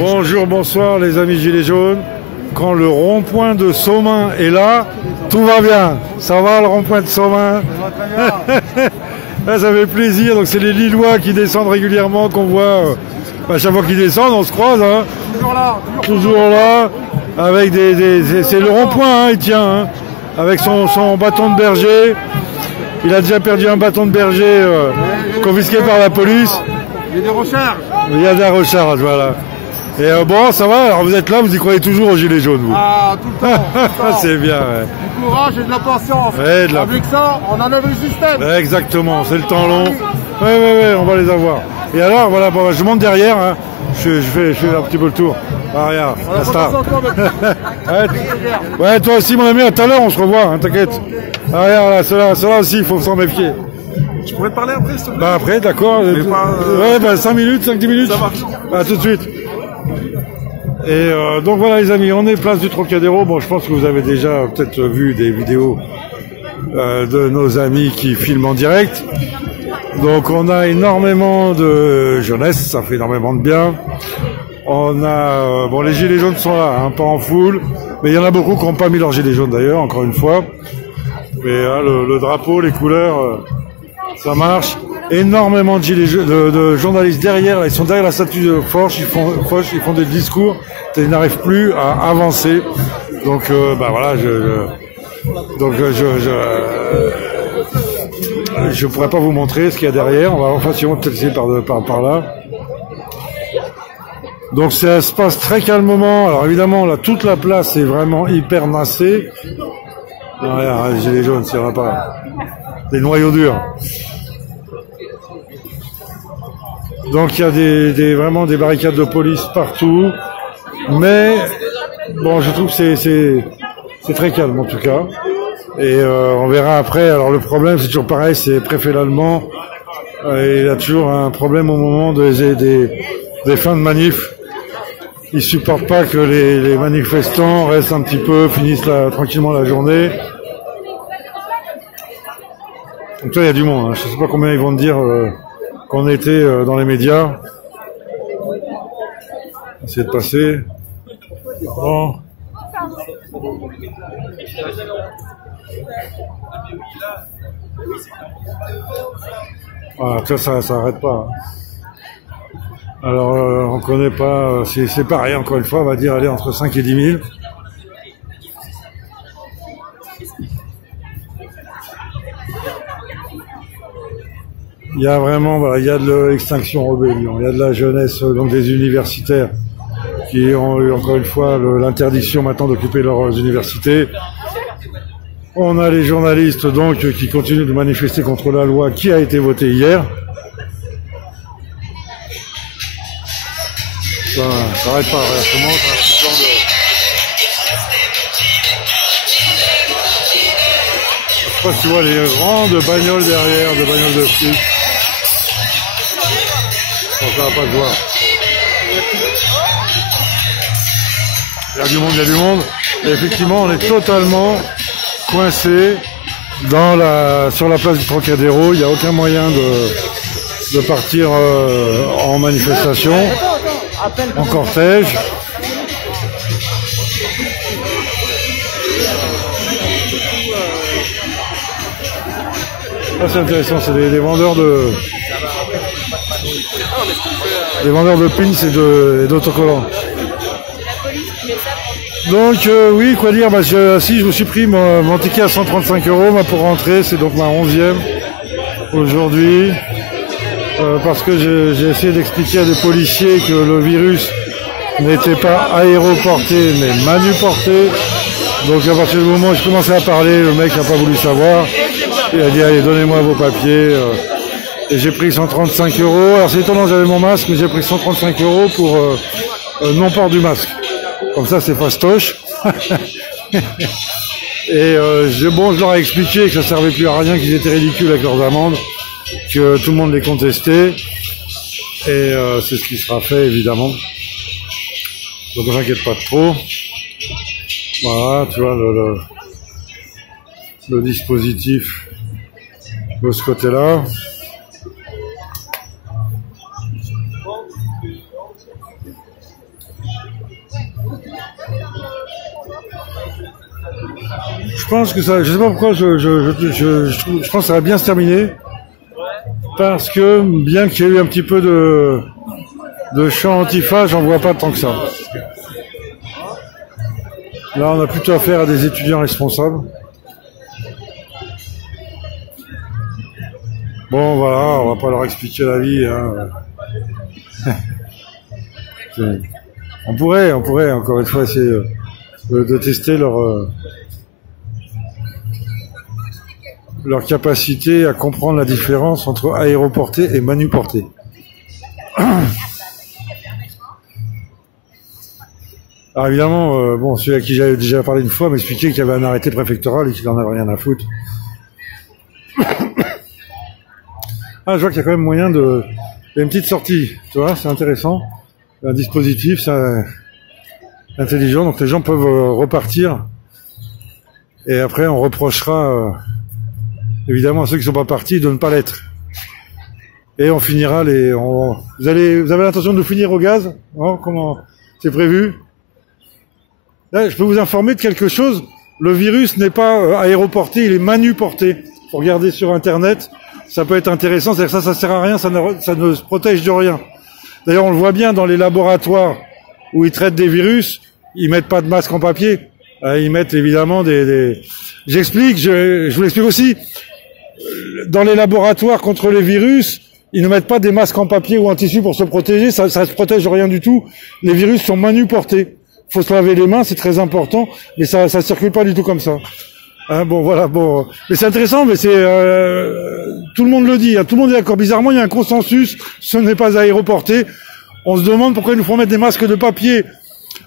Bonjour, bonsoir les amis Gilets jaunes. Quand le rond-point de Somain est là, tout va bien. Ça va le rond-point de Somain? Ça fait plaisir. Donc c'est les Lillois qui descendent régulièrement qu'on voit. À chaque fois qu'ils descendent, on se croise. Hein. Toujours là. Avec c'est le rond-point, hein, il tient. Hein, avec son bâton de berger. Il a déjà perdu un bâton de berger confisqué par la police. Il y a des recharges. Il y a des recharges, voilà. Et bon, ça va, alors vous êtes là, vous y croyez toujours aux Gilets jaunes, vous? Ah, tout le temps. C'est bien, ouais. Du courage et de la patience. Ouais, Avec ça, on enlève le système. Exactement, c'est le temps long. Ouais, on va les avoir. Et alors, voilà, bon, je monte derrière, hein. Je fais un petit peu le tour. Ah, regarde, la star. Ouais, toi aussi, mon ami, à tout à l'heure, on se revoit, hein, t'inquiète. Ah, regarde, là, ceux-là aussi, il faut s'en méfier. Je pourrais te parler après, s'il te plaît? Bah, après, d'accord. Ouais, bah, 5 minutes, 5-10 minutes. Ça marche. À tout de suite. Et donc voilà les amis, on est place du Trocadéro. Bon, je pense que vous avez déjà peut-être vu des vidéos de nos amis qui filment en direct. Donc on a énormément de jeunesse, ça fait énormément de bien. On a bon, les gilets jaunes sont là, hein, pas en foule, mais il y en a beaucoup qui n'ont pas mis leurs gilets jaunes d'ailleurs, encore une fois. Mais hein, le drapeau, les couleurs, ça marche. Énormément de gilets jaunes, de journalistes derrière, là, ils sont derrière la statue de Foch, ils font des discours, ils n'arrivent plus à avancer. Donc bah voilà, je pourrais pas vous montrer ce qu'il y a derrière. On va facilement peut-être essayer par là. Donc ça se passe très calmement. Alors évidemment là, toute la place est vraiment hyper massée. Regarde, les gilets jaunes, s'il n'y en a pas, des noyaux durs. Donc il y a vraiment des barricades de police partout, mais bon, je trouve que c'est très calme en tout cas. Et on verra après. Alors le problème, c'est toujours pareil, c'est préfet l'allemand. Il a toujours un problème au moment des fins de manif. Il supporte pas que les manifestants restent un petit peu, finissent tranquillement la journée. Donc là, il y a du monde. Hein. Je sais pas combien ils vont te dire. Qu'on était dans les médias. Essayer de passer. Bon. Voilà, ça arrête pas. Alors, on connaît pas, c'est pareil, encore une fois, on va dire, aller entre 5 et 10 000. Il y a vraiment, voilà, il y a de l'extinction rébellion, il y a de la jeunesse, donc des universitaires qui ont eu encore une fois l'interdiction maintenant d'occuper leurs universités. On a les journalistes donc qui continuent de manifester contre la loi qui a été votée hier. Ça n'arrête pas, comment ça Je sais pas si tu vois les grandes bagnoles derrière, de bagnoles de flics. Bon, ça va pas te voir. Il y a du monde. Et effectivement, on est totalement coincé sur la place du Trocadéro. Il n'y a aucun moyen de partir en manifestation, en cortège. Ça, c'est intéressant, c'est des vendeurs de pins et d'autocollants. Donc oui, quoi dire, bah, je me suis pris mon ticket à 135 € pour rentrer, c'est donc ma 11e aujourd'hui, parce que j'ai essayé d'expliquer à des policiers que le virus n'était pas aéroporté mais manuporté. Donc à partir du moment où je commençais à parler, le mec n'a pas voulu savoir. Il a dit allez, donnez-moi vos papiers. Et j'ai pris 135 €. Alors c'est étonnant, j'avais mon masque, mais j'ai pris 135 € pour non-port du masque. Comme ça c'est fastoche. Et je leur ai expliqué que ça servait plus à rien, qu'ils étaient ridicules avec leurs amendes, que tout le monde les contestait. Et c'est ce qui sera fait évidemment. Donc ne t'inquiète pas trop. Voilà, tu vois le dispositif de ce côté-là. pense que ça, je sais pas pourquoi, je pense que ça va bien se terminer. Parce que, bien qu'il y ait eu un petit peu de chant antifa, j'en vois pas tant que ça. Là, on a plutôt affaire à des étudiants responsables. Bon, voilà, on va pas leur expliquer la vie, hein. On pourrait, encore une fois, essayer de tester leur capacité à comprendre la différence entre aéroporté et manuporté. Alors évidemment, bon, celui à qui j'avais déjà parlé une fois m'expliquait qu'il y avait un arrêté préfectoral et qu'il en avait rien à foutre. Ah, je vois qu'il y a quand même moyen de... Il y a une petite sortie, tu vois, c'est intéressant. Un dispositif, c'est intelligent, donc les gens peuvent repartir. Et après, on reprochera évidemment à ceux qui sont pas partis de ne pas l'être. Et on finira Vous avez l'intention de finir au gaz? Non? Comment c'est prévu? Là, je peux vous informer de quelque chose. Le virus n'est pas aéroporté, il est manuporté. Faut regarder sur Internet. Ça peut être intéressant. C'est-à-dire que ça sert à rien, ça ne se protège de rien. D'ailleurs, on le voit bien dans les laboratoires où ils traitent des virus, ils mettent pas de masque en papier. Ils mettent évidemment J'explique, je vous l'explique aussi. Dans les laboratoires contre les virus, ils ne mettent pas des masques en papier ou en tissu pour se protéger. Ça se protège de rien du tout. Les virus sont manuportés. Faut se laver les mains, c'est très important, mais ça circule pas du tout comme ça. Hein, bon, voilà, bon. Mais c'est intéressant, mais c'est tout le monde le dit, hein, tout le monde est d'accord. Bizarrement, il y a un consensus, ce n'est pas aéroporté. On se demande pourquoi ils nous font mettre des masques de papier.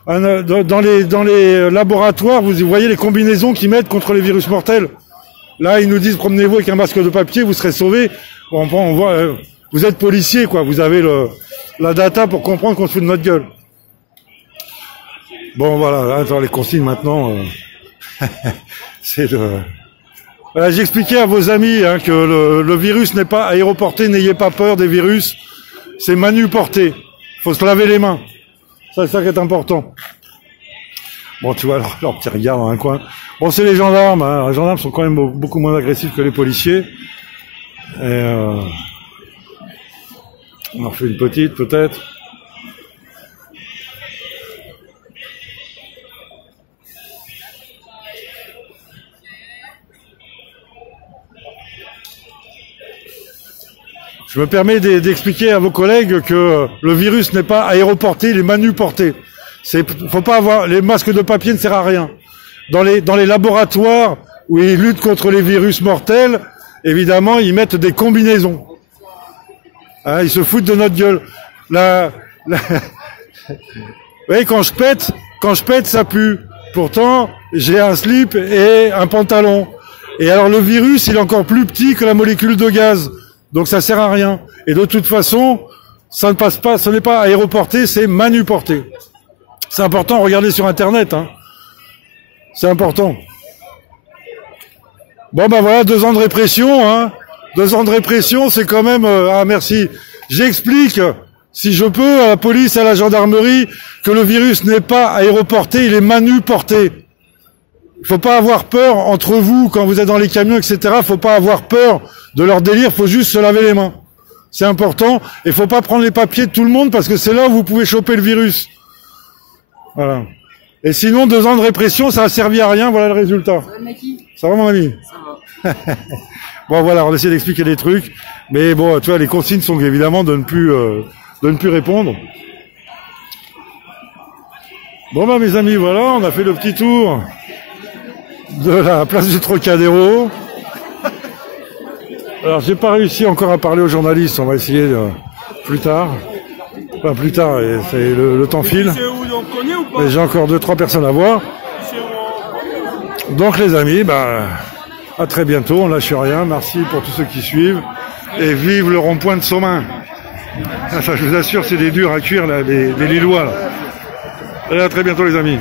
Dans les laboratoires, vous voyez les combinaisons qu'ils mettent contre les virus mortels. Là, ils nous disent promenez-vous avec un masque de papier, vous serez sauvés. Bon, on voit, vous êtes policier, quoi. Vous avez la data pour comprendre qu'on se fout de notre gueule. Bon, voilà, attends, les consignes maintenant, c'est Voilà, j'expliquais à vos amis hein, que le virus n'est pas aéroporté, n'ayez pas peur des virus, c'est manuporté. Faut se laver les mains. C'est ça qui est important. Bon, tu vois, leur petit regard dans un coin. Bon, c'est les gendarmes, hein. Les gendarmes sont quand même beaucoup moins agressifs que les policiers. Et on en refait une petite, peut-être. Je me permets d'expliquer à vos collègues que le virus n'est pas aéroporté, il est manuporté. Faut pas avoir, les masques de papier ne servent à rien. Dans les laboratoires où ils luttent contre les virus mortels, évidemment, ils mettent des combinaisons. Hein, ils se foutent de notre gueule. Vous voyez, quand je pète, ça pue. Pourtant, j'ai un slip et un pantalon. Et alors, le virus, il est encore plus petit que la molécule de gaz. Donc ça sert à rien. Et de toute façon, ça ne passe pas, ce n'est pas aéroporté, c'est manuporté. C'est important, regardez sur Internet, hein. C'est important. Bon ben voilà, 2 ans de répression, hein. 2 ans de répression, c'est quand même... ah merci. J'explique, si je peux, à la police, à la gendarmerie, que le virus n'est pas aéroporté, il est manuporté. Il faut pas avoir peur entre vous, quand vous êtes dans les camions, etc. Faut pas avoir peur de leur délire, faut juste se laver les mains. C'est important. Et faut pas prendre les papiers de tout le monde, parce que c'est là où vous pouvez choper le virus. Voilà. Et sinon, 2 ans de répression, ça a servi à rien, voilà le résultat. Ça va, mon ami? Ça va. Bon, voilà, on essaie d'expliquer des trucs. Mais bon, tu vois, les consignes sont évidemment de ne plus répondre. Bon, bah, mes amis, voilà, on a fait le petit tour de la place du Trocadéro. Alors, j'ai pas réussi encore à parler aux journalistes, on va essayer plus tard. Enfin, plus tard, c'est le temps file. Et j'ai encore 2-3 personnes à voir. Donc, les amis, bah, à très bientôt, on lâche rien. Merci pour tous ceux qui suivent. Et vive le rond-point de Somain. Ça, je vous assure, c'est des durs à cuire, là, les Lillois, là. Allez, à très bientôt, les amis.